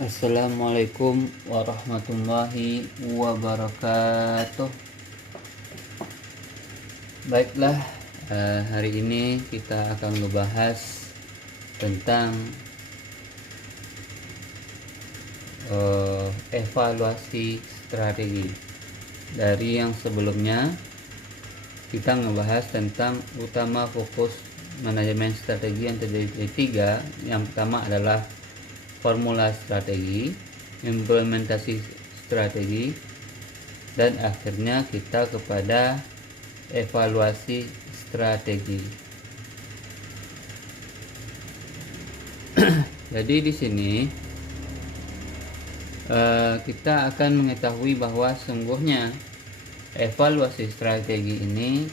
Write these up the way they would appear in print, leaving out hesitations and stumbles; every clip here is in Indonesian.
Assalamualaikum warahmatullahi wabarakatuh. Baiklah, hari ini kita akan membahas tentang evaluasi strategi. Dari yang sebelumnya kita membahas tentang utama fokus manajemen strategi yang terdiri dari 3. Yang pertama adalah formula strategi, implementasi strategi, dan akhirnya kita kepada evaluasi strategi. Jadi di sini kita akan mengetahui bahwa sungguhnya evaluasi strategi ini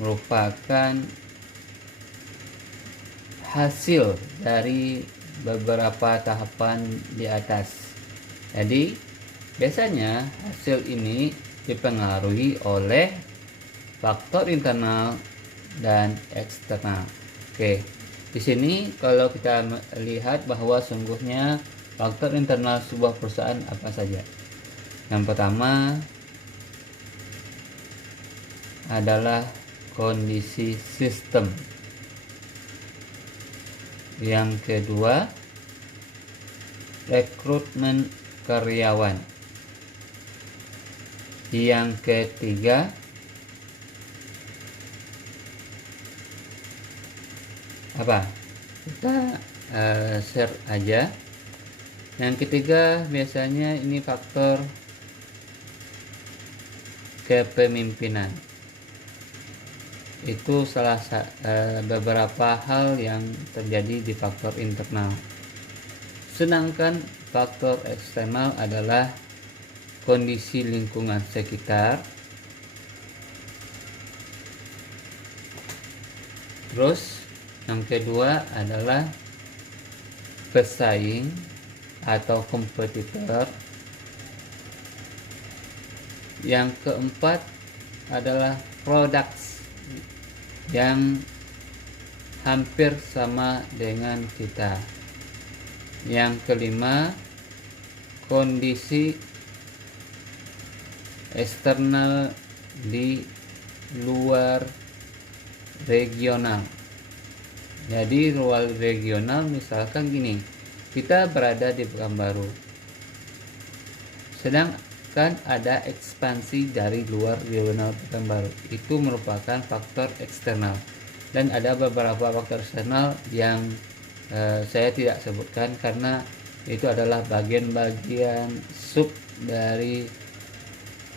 merupakan hasil dari beberapa tahapan di atas. Jadi biasanya hasil ini dipengaruhi oleh faktor internal dan eksternal. Oke, di sini kalau kita lihat bahwa sungguhnya faktor internal sebuah perusahaan apa saja. Yang pertama adalah kondisi sistem. Yang kedua, rekrutmen karyawan. Yang ketiga, apa? Kita share aja. Yang ketiga biasanya ini faktor kepemimpinan. Itu beberapa hal yang terjadi di faktor internal. Sedangkan faktor eksternal adalah kondisi lingkungan sekitar. Terus yang kedua adalah pesaing atau kompetitor. Yang keempat adalah produk yang hampir sama dengan kita. Yang kelima, kondisi eksternal di luar regional. Jadi luar regional misalkan gini, kita berada di Pekanbaru, sedangkan ada ekspansi dari luar regional Pekanbaru. Itu merupakan faktor eksternal, dan ada beberapa faktor eksternal yang saya tidak sebutkan karena itu adalah bagian-bagian sub dari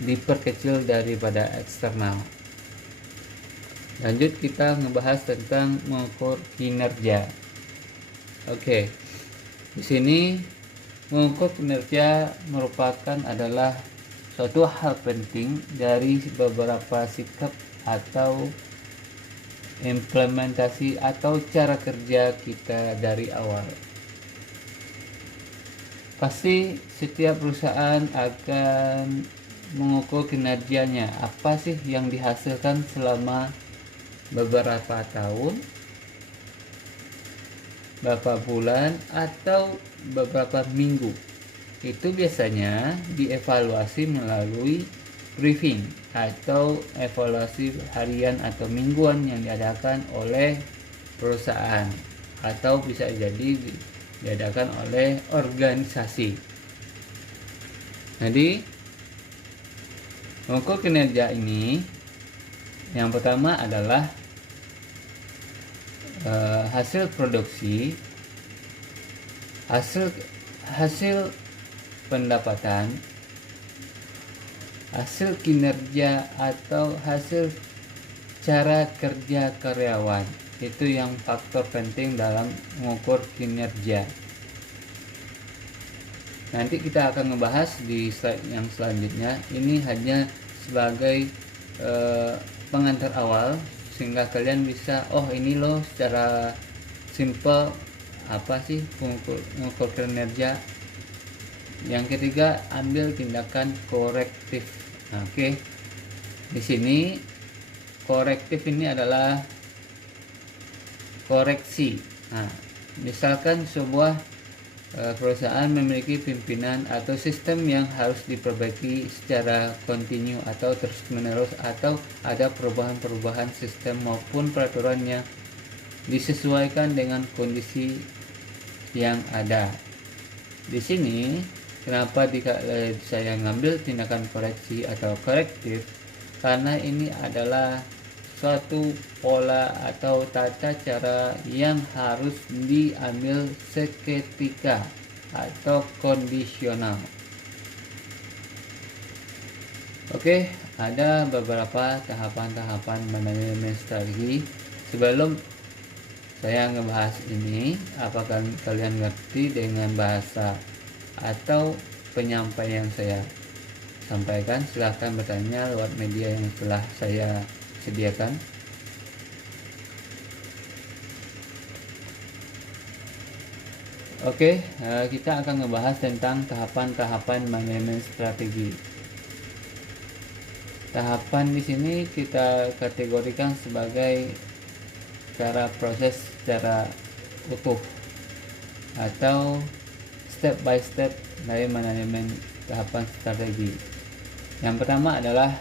diperkecil daripada eksternal. Lanjut kita ngebahas tentang mengukur kinerja. Oke. Di sini mengukur kinerja merupakan adalah suatu hal penting dari beberapa sikap atau implementasi atau cara kerja kita dari awal. Pasti setiap perusahaan akan mengukur kinerjanya, apa sih yang dihasilkan selama beberapa tahun, beberapa bulan, atau beberapa minggu. Itu biasanya dievaluasi melalui briefing atau evaluasi harian atau mingguan yang diadakan oleh perusahaan, atau bisa jadi diadakan oleh organisasi. Jadi mengukur kinerja ini yang pertama adalah hasil produksi, hasil pendapatan, hasil kinerja atau hasil cara kerja karyawan. Itu yang faktor penting dalam mengukur kinerja. Nanti kita akan membahas di slide yang selanjutnya. Ini hanya sebagai pengantar awal sehingga kalian bisa, oh ini loh secara simple apa sih mengukur kinerja. Yang ketiga, ambil tindakan korektif. Oke. Di sini korektif ini adalah koreksi. Nah, misalkan sebuah perusahaan memiliki pimpinan atau sistem yang harus diperbaiki secara kontinu atau terus-menerus, atau ada perubahan-perubahan sistem maupun peraturan yang disesuaikan dengan kondisi yang ada. Di sini kenapa saya ngambil tindakan koreksi atau korektif, karena ini adalah suatu pola atau tata cara yang harus diambil seketika atau kondisional. Oke, ada beberapa tahapan-tahapan manajemen strategi. Sebelum saya ngebahas ini, apakah kalian ngerti dengan bahasa atau penyampaian yang saya sampaikan? Silahkan bertanya lewat media yang telah saya sediakan. Oke, kita akan ngebahas tentang tahapan-tahapan manajemen strategi. Tahapan di sini kita kategorikan sebagai cara proses secara utuh atau step by step dari manajemen tahapan strategi. Yang pertama adalah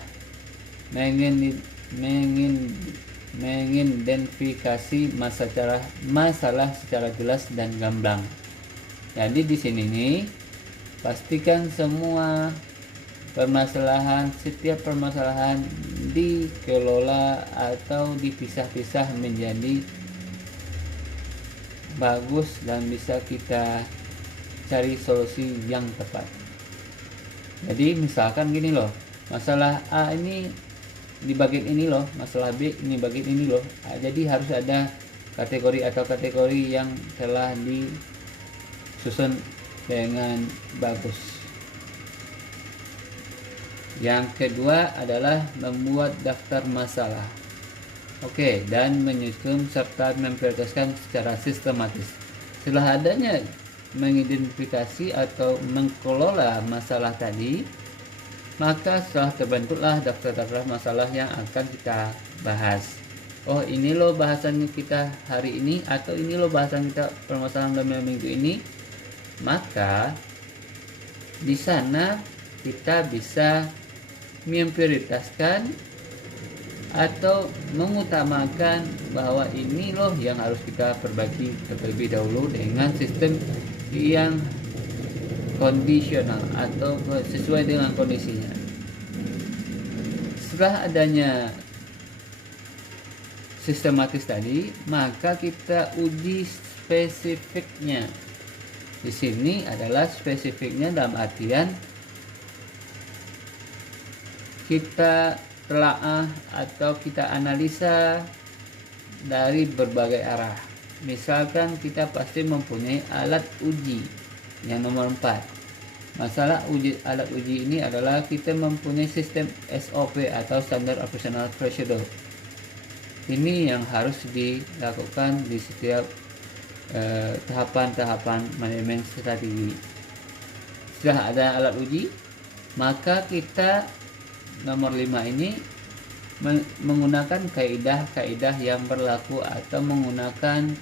mengidentifikasi masalah secara jelas dan gamblang. Jadi di sini nih, pastikan semua setiap permasalahan dikelola atau dipisah-pisah menjadi bagus dan bisa kita cari solusi yang tepat. Jadi misalkan gini loh, masalah A ini di bagian ini loh, masalah B ini bagian ini loh. Jadi harus ada kategori yang telah disusun dengan bagus. Yang kedua adalah membuat daftar masalah. Oke, dan menyusun serta memprioritaskan secara sistematis. Setelah adanya mengidentifikasi atau mengelola masalah tadi, maka setelah terbentuklah daftar-daftar masalah yang akan kita bahas. Oh, ini loh bahasannya kita hari ini, atau ini loh bahasan kita permasalahan dalam minggu ini. Maka di sana kita bisa memprioritaskan atau mengutamakan bahwa ini loh yang harus kita perbaiki terlebih dahulu dengan sistem yang kondisional atau sesuai dengan kondisinya. Setelah adanya sistematis tadi, maka kita uji spesifiknya. Di sini adalah spesifiknya dalam artian kita telaah atau kita analisa dari berbagai arah. Misalkan kita pasti mempunyai alat uji yang nomor 4. Masalah alat uji ini adalah kita mempunyai sistem SOP atau Standard Operational Procedure. Ini yang harus dilakukan di setiap tahapan-tahapan manajemen strategi. Setelah ada alat uji, maka kita nomor 5 ini menggunakan kaidah-kaidah yang berlaku atau menggunakan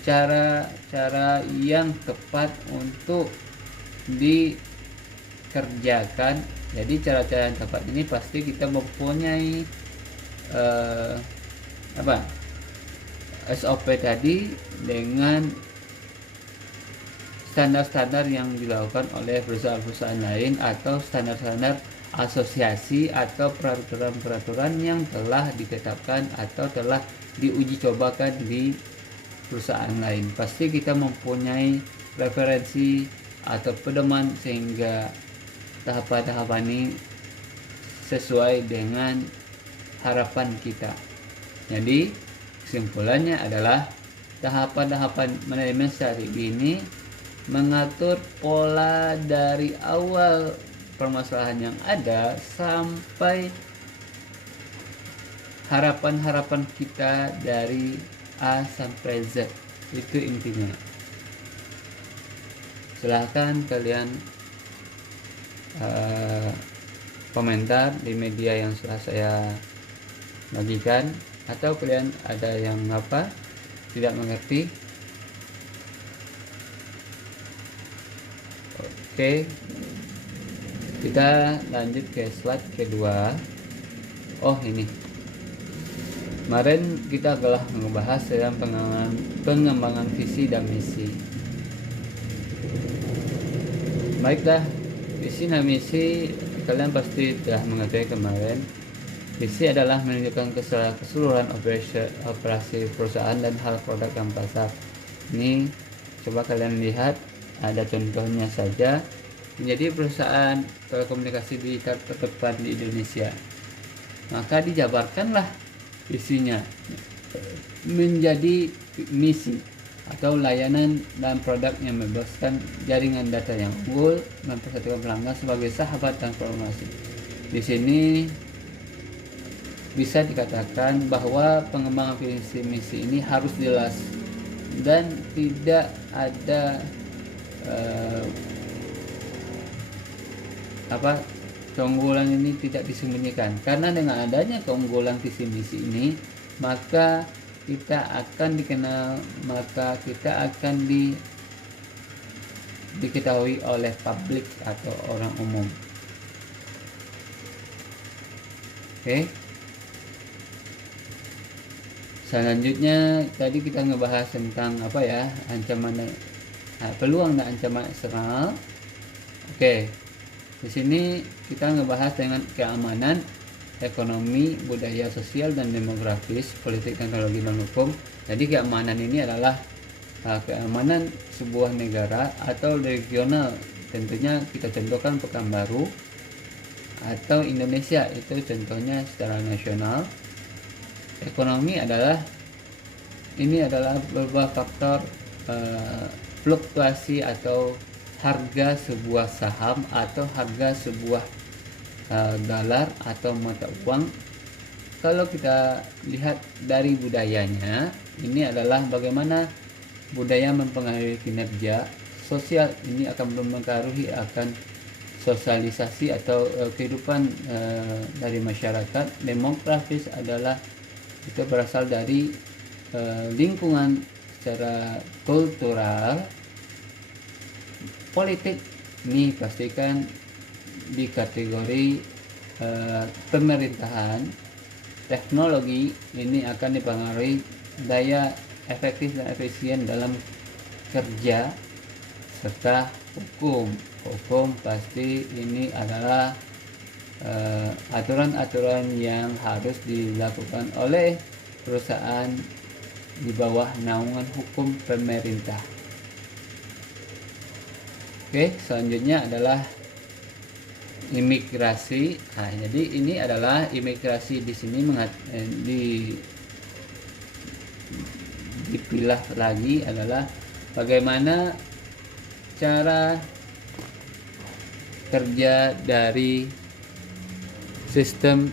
cara-cara yang tepat untuk dikerjakan. Jadi cara-cara yang tepat ini pasti kita mempunyai SOP tadi dengan standar-standar yang dilakukan oleh perusahaan-perusahaan lain atau standar-standar asosiasi atau peraturan-peraturan yang telah ditetapkan atau telah diuji cobakan di perusahaan lain. Pasti kita mempunyai referensi atau pedoman sehingga tahapan-tahapan ini sesuai dengan harapan kita. Jadi kesimpulannya adalah tahapan-tahapan manajemen strategi ini mengatur pola dari awal permasalahan yang ada sampai harapan-harapan kita dari A sampai Z. Itu intinya. Silahkan kalian komentar di media yang sudah saya bagikan, atau kalian ada yang tidak mengerti, Oke, kita lanjut ke slide kedua. Oh ini, kemarin kita telah membahas tentang pengembangan visi dan misi. Baiklah, visi dan misi kalian pasti telah mengetahui kemarin. Visi adalah menunjukkan keseluruhan operasi perusahaan dan hal produk yang pasar. Ini coba kalian lihat, ada contohnya saja. Menjadi perusahaan telekomunikasi digital terdepan di Indonesia, maka dijabarkanlah visinya menjadi misi atau layanan dan produk yang membebaskan jaringan data yang unggul, mempersatukan pelanggan sebagai sahabat transformasi. Di sini bisa dikatakan bahwa pengembangan visi misi ini harus jelas dan tidak ada keunggulan ini tidak disembunyikan, karena dengan adanya keunggulan visi misi ini maka kita akan dikenal, maka kita akan diketahui oleh publik atau orang umum. Oke. Selanjutnya tadi kita ngebahas tentang ancaman, peluang dan ancaman eksternal. Oke. Di sini kita ngebahas dengan keamanan, ekonomi, budaya, sosial dan demografis, politik, teknologi dan hukum. Jadi keamanan ini adalah keamanan sebuah negara atau regional. Tentunya kita contohkan Pekanbaru atau Indonesia, itu contohnya secara nasional. Ekonomi adalah beberapa faktor fluktuasi atau harga sebuah saham atau harga sebuah dolar atau mata uang. Kalau kita lihat dari budayanya, ini adalah bagaimana budaya mempengaruhi kinerja. Sosial ini akan mempengaruhi akan sosialisasi atau kehidupan dari masyarakat. Demografis adalah itu berasal dari lingkungan secara kultural. Politik ini pastikan di kategori pemerintahan. Teknologi ini akan dipengaruhi daya efektif dan efisien dalam kerja, serta hukum pasti ini adalah aturan-aturan yang harus dilakukan oleh perusahaan di bawah naungan hukum pemerintah. Oke, selanjutnya adalah imigrasi. Jadi ini adalah imigrasi di sini dipilah lagi adalah bagaimana cara kerja dari sistem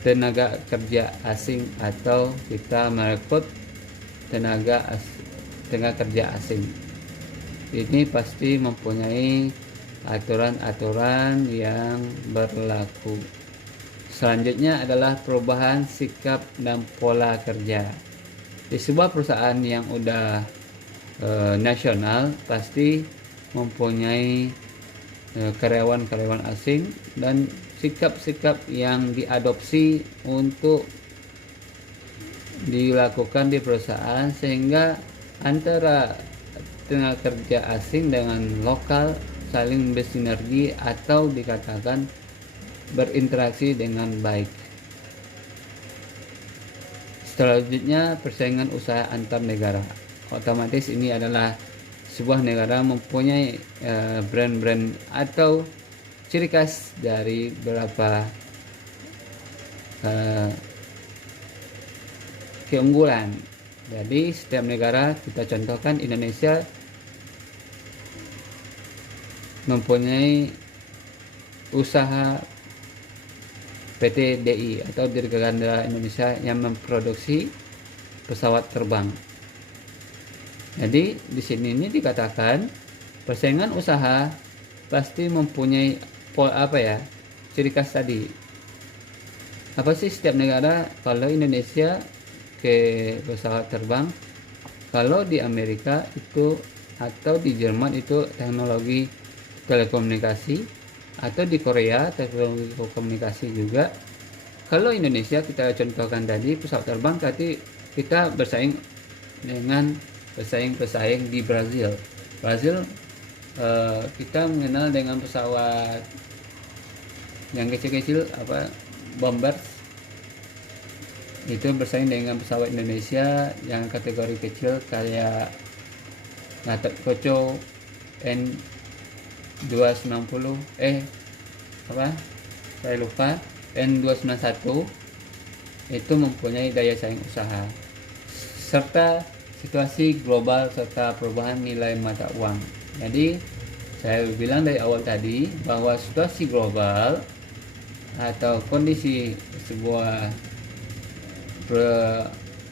tenaga kerja asing atau kita merekrut tenaga kerja asing. Ini pasti mempunyai aturan-aturan yang berlaku. Selanjutnya adalah perubahan sikap dan pola kerja. Di sebuah perusahaan yang udah nasional pasti mempunyai karyawan-karyawan asing dan sikap-sikap yang diadopsi untuk dilakukan di perusahaan, sehingga antara tenaga kerja asing dengan lokal saling bersinergi atau dikatakan berinteraksi dengan baik. Selanjutnya, persaingan usaha antar negara. Otomatis ini adalah sebuah negara mempunyai brand-brand atau ciri khas dari beberapa keunggulan. Jadi setiap negara, kita contohkan Indonesia mempunyai usaha PT DI atau Dirgantara Daerah Indonesia yang memproduksi pesawat terbang. Jadi di sini ini dikatakan persaingan usaha pasti mempunyai ciri khas tadi. Apa sih setiap negara? Kalau Indonesia ke pesawat terbang, kalau di Amerika itu atau di Jerman itu teknologi telekomunikasi, atau di Korea teknologi komunikasi juga. Kalau Indonesia kita contohkan tadi pesawat terbang, tadi kita bersaing dengan pesaing di Brazil. Kita mengenal dengan pesawat yang kecil-kecil Bombers, itu bersaing dengan pesawat Indonesia yang kategori kecil kayak Gatot Koco N290 saya lupa, N291, itu mempunyai daya saing usaha, serta situasi global serta perubahan nilai mata uang. Jadi saya bilang dari awal tadi bahwa situasi global atau kondisi sebuah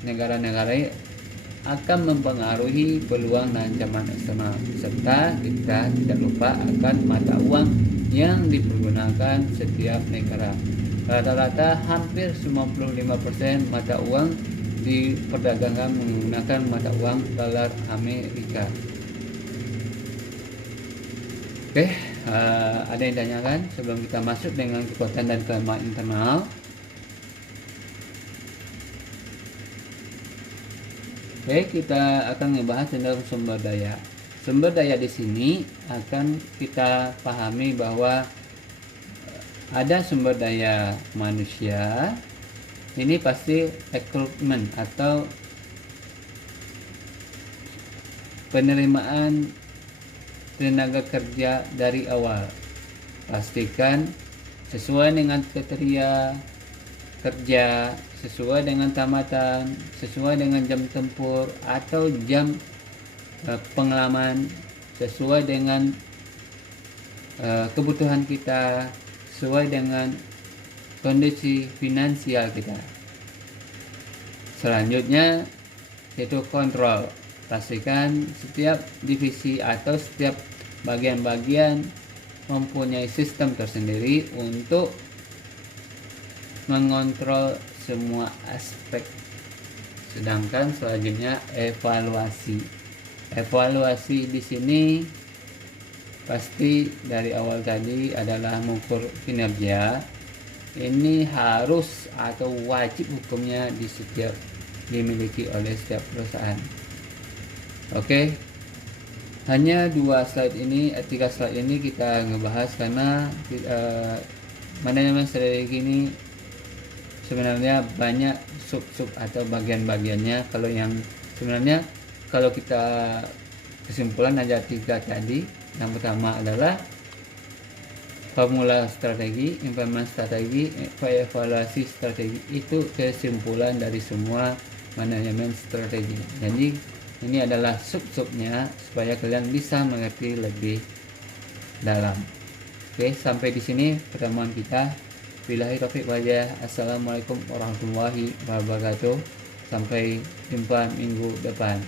negara-negara akan mempengaruhi peluang dan ancaman eksternal, serta kita tidak lupa akan mata uang yang dipergunakan setiap negara. Rata-rata hampir 95% mata uang diperdagangkan menggunakan mata uang dolar Amerika. Oke, ada yang tanyakan sebelum kita masuk dengan kekuatan dan kelemahan internal? Oke, kita akan membahas tentang sumber daya. Sumber daya di sini akan kita pahami bahwa ada sumber daya manusia. Ini pasti rekrutmen atau penerimaan tenaga kerja dari awal. Pastikan sesuai dengan kriteria kerja, sesuai dengan tamatan, sesuai dengan jam tempur atau jam pengalaman, sesuai dengan kebutuhan kita, sesuai dengan kondisi finansial kita. Selanjutnya yaitu kontrol. Pastikan setiap divisi atau setiap bagian-bagian mempunyai sistem tersendiri untuk mengontrol semua aspek. Sedangkan selanjutnya evaluasi. Evaluasi di sini pasti dari awal tadi adalah mengukur kinerja. Ini harus atau wajib hukumnya dimiliki oleh setiap perusahaan. Oke, hanya 3 slide ini kita ngebahas karena manajemen strategi ini sebenarnya banyak sub atau bagian-bagiannya. Kalau kita kesimpulan ada 3 tadi. Yang pertama adalah formula strategi, implementasi strategi, evaluasi strategi. Itu kesimpulan dari semua manajemen strategi. Jadi ini adalah sub-subnya supaya kalian bisa mengerti lebih dalam. Oke, sampai di sini pertemuan kita. Billahi taufiq wal hidayah. Assalamualaikum warahmatullahi wabarakatuh. Sampai jumpa minggu depan.